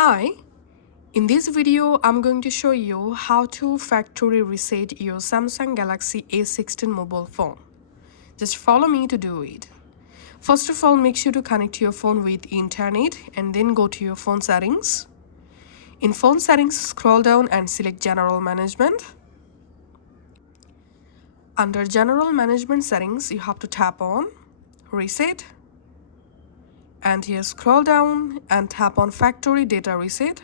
Hi, in this video I'm going to show you how to factory reset your Samsung Galaxy A16 mobile phone. Just follow me to do it. First of all, make sure to connect your phone with internet and then go to your phone settings. In phone settings, scroll down and select General Management. Under General Management settings, you have to tap on Reset. And here scroll down and tap on Factory Data Reset.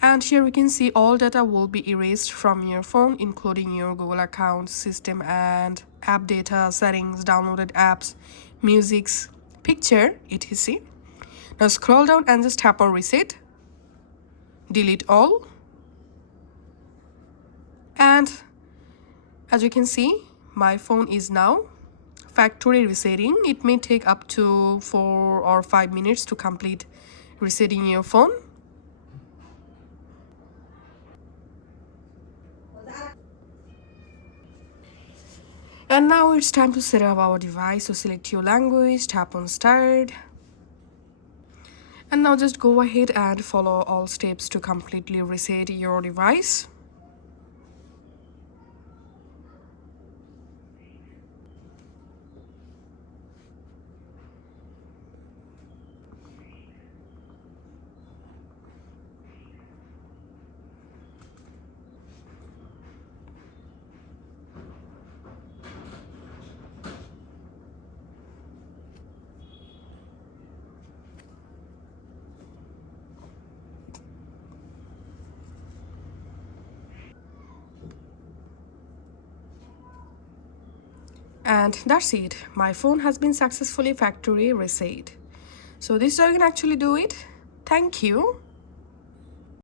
And here we can see all data will be erased from your phone, including your Google account, system and app data, settings, downloaded apps, musics, picture, etc. Now scroll down and just tap on reset. Delete all. And as you can see, my phone is now factory resetting. It may take up to 4 or 5 minutes to complete resetting your phone. And now it's time to set up our device. So select your language, tap on start. And now just go ahead and follow all steps to completely reset your device. And that's it. My phone has been successfully factory reset. So this is how you can actually do it. Thank you.